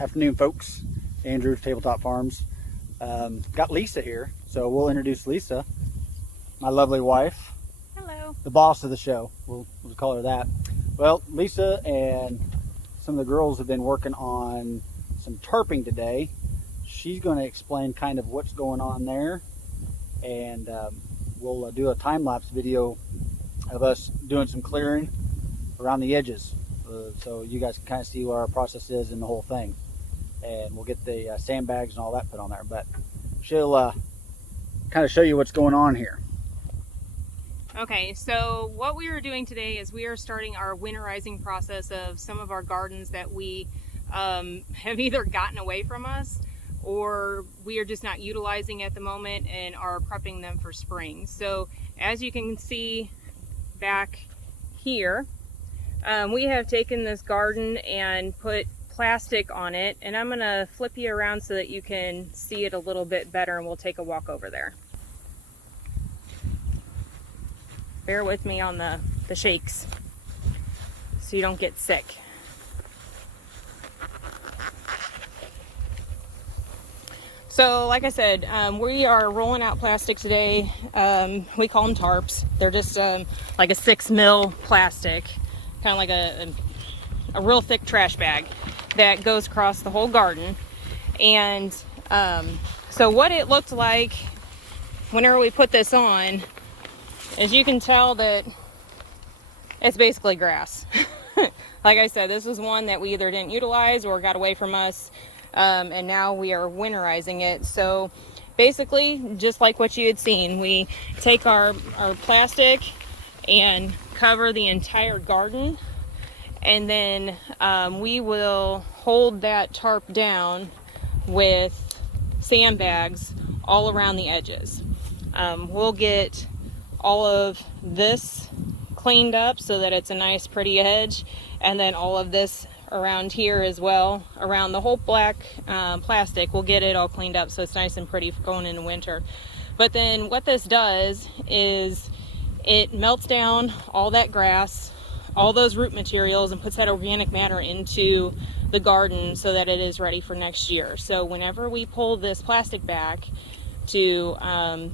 Afternoon, folks. Andrew, Tabletop Farms. Got Lisa here, so we'll introduce Lisa, my lovely wife. Hello. The boss of the show. We'll call her that. Well, Lisa and some of the girls have been working on some tarping today. She's going to explain kind of what's going on there, and we'll do a time-lapse video of us doing some clearing around the edges, so you guys can kind of see what our process is in the whole thing. And we'll get the sandbags and all that put on there, but she'll kind of show you what's going on here. Okay, so what we are doing today is we are starting our winterizing process of some of our gardens that we have either gotten away from us or we are just not utilizing at the moment and are prepping them for spring. So as you can see back here, we have taken this garden and put plastic on it, and I'm gonna flip you around so that you can see it a little bit better, and we'll take a walk over there. Bear with me on the shakes so you don't get sick. So like I said, we are rolling out plastic today. We call them tarps. They're just like a 6 mil plastic, kind of like a real thick trash bag that goes across the whole garden. And so what it looked like whenever we put this on is you can tell that it's basically grass. Like I said, this is one that we either didn't utilize or got away from us, and now we are winterizing it. So basically, just like what you had seen, we take our plastic and cover the entire garden, and then we will hold that tarp down with sandbags all around the edges. We'll get all of this cleaned up so that it's a nice pretty edge, and then all of this around here as well, around the whole black plastic, we'll get it all cleaned up so it's nice and pretty for going into winter. But then what this does is it melts down all that grass, all those root materials, and puts that organic matter into the garden so that it is ready for next year. So whenever we pull this plastic back to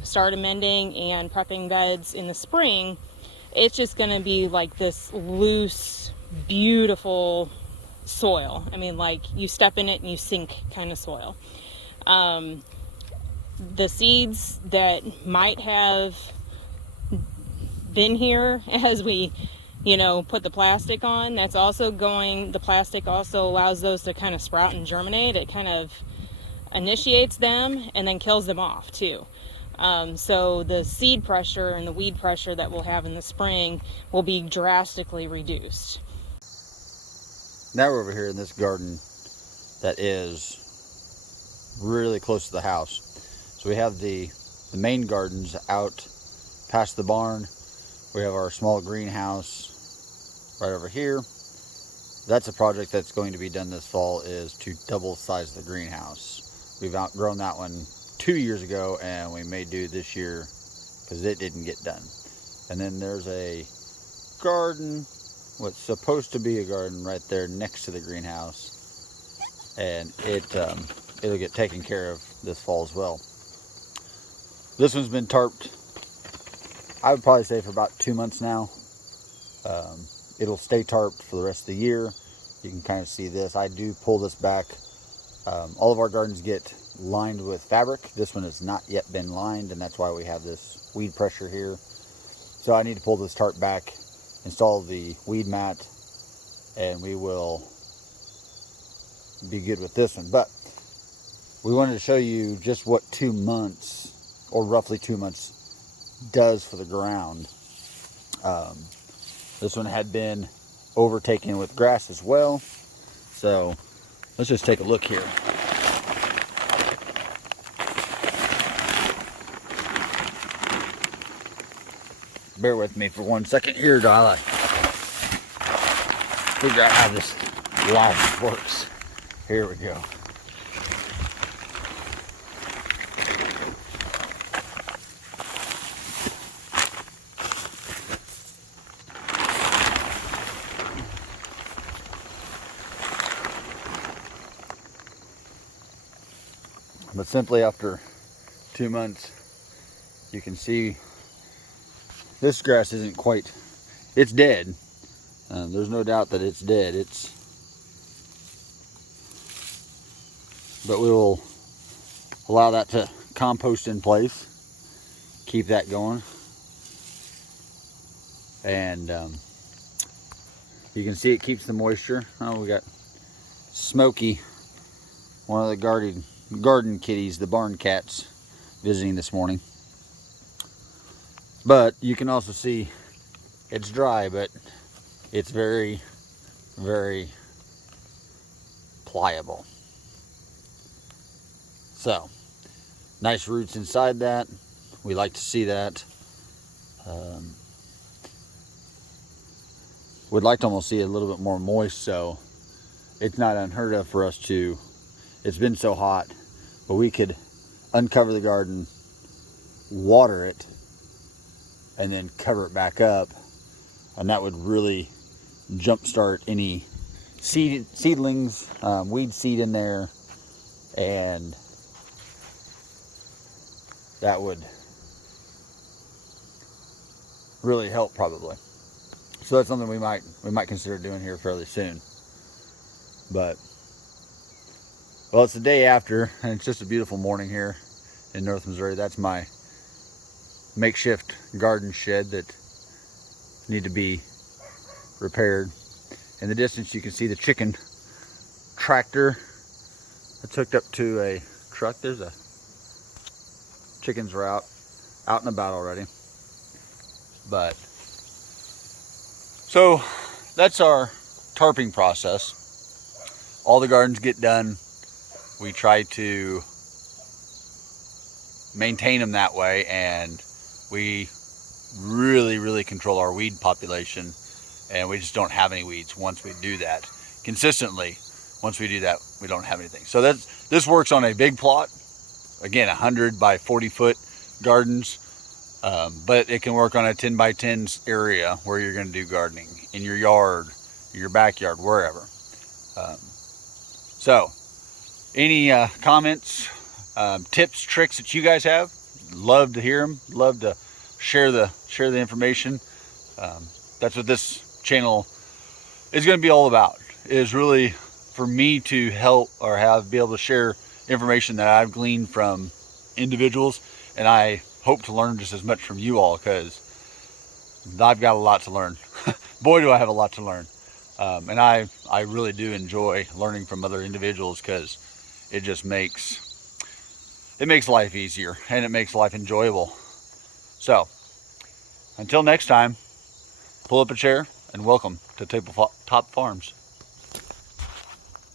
start amending and prepping beds in the spring, it's just going to be like this loose, beautiful soil. I mean, like you step in it and you sink kind of soil. The seeds that might have been here as we put the plastic on, that's also going, the plastic also allows those to kind of sprout and germinate. It kind of initiates them and then kills them off too. So the seed pressure and the weed pressure that we'll have in the spring will be drastically reduced. Now we're over here in this garden that is really close to the house. So we have the main gardens out past the barn. We have our small greenhouse right over here. That's a project that's going to be done this fall, is to double size the greenhouse. We've outgrown that one 2 years ago, and we may do this year because it didn't get done. And then there's a garden, what's supposed to be a garden, right there next to the greenhouse, and it'll get taken care of this fall as well. This one's been tarped, I would probably say, for about 2 months now. It'll stay tarped for the rest of the year. You can kind of see this. I do pull this back. All of our gardens get lined with fabric. This one has not yet been lined, and that's why we have this weed pressure here. So I need to pull this tarp back, install the weed mat, and we will be good with this one. But we wanted to show you just what 2 months, or roughly 2 months, does for the ground. This one had been overtaken with grass as well. So let's just take a look here. Bear with me for 1 second here, while I figure out how this live works. Here we go. But simply after 2 months, you can see this grass isn't quite, it's dead. There's no doubt that it's dead. But we will allow that to compost in place, keep that going. And you can see it keeps the moisture. Oh, we got Smokey, one of the garden kitties, the barn cats, visiting this morning. But you can also see it's dry, but it's very, very pliable. So, nice roots inside that. We like to see that. Would like to almost see it a little bit more moist, so it's not unheard of for us to, it's been so hot, but we could uncover the garden, water it, and then cover it back up, and that would really jumpstart any seedlings, weed seed in there, and that would really help probably. So that's something we might consider doing here fairly soon. But well, it's the day after, and it's just a beautiful morning here in North Missouri. That's my makeshift garden shed that need to be repaired. In the distance you can see the chicken tractor that's hooked up to a truck. There's a chickens are out and about already. But so that's our tarping process. All the gardens get done. We try to maintain them that way, and we really control our weed population, and we just don't have any weeds once we do that consistently. Once we do that, we don't have anything. So this works on a big plot, again 100 by 40 foot gardens, but it can work on a 10 by 10 area where you're going to do gardening in your yard, your backyard, wherever. So any comments, tips, tricks that you guys have, love to hear them. Love to share the information. That's what this channel is going to be all about, is really for me to help or be able to share information that I've gleaned from individuals, and I hope to learn just as much from you all, because I've got a lot to learn. Boy, do I have a lot to learn. And I really do enjoy learning from other individuals, because it just makes life easier, and it makes life enjoyable. So until next time, pull up a chair and welcome to Tabletop Farms.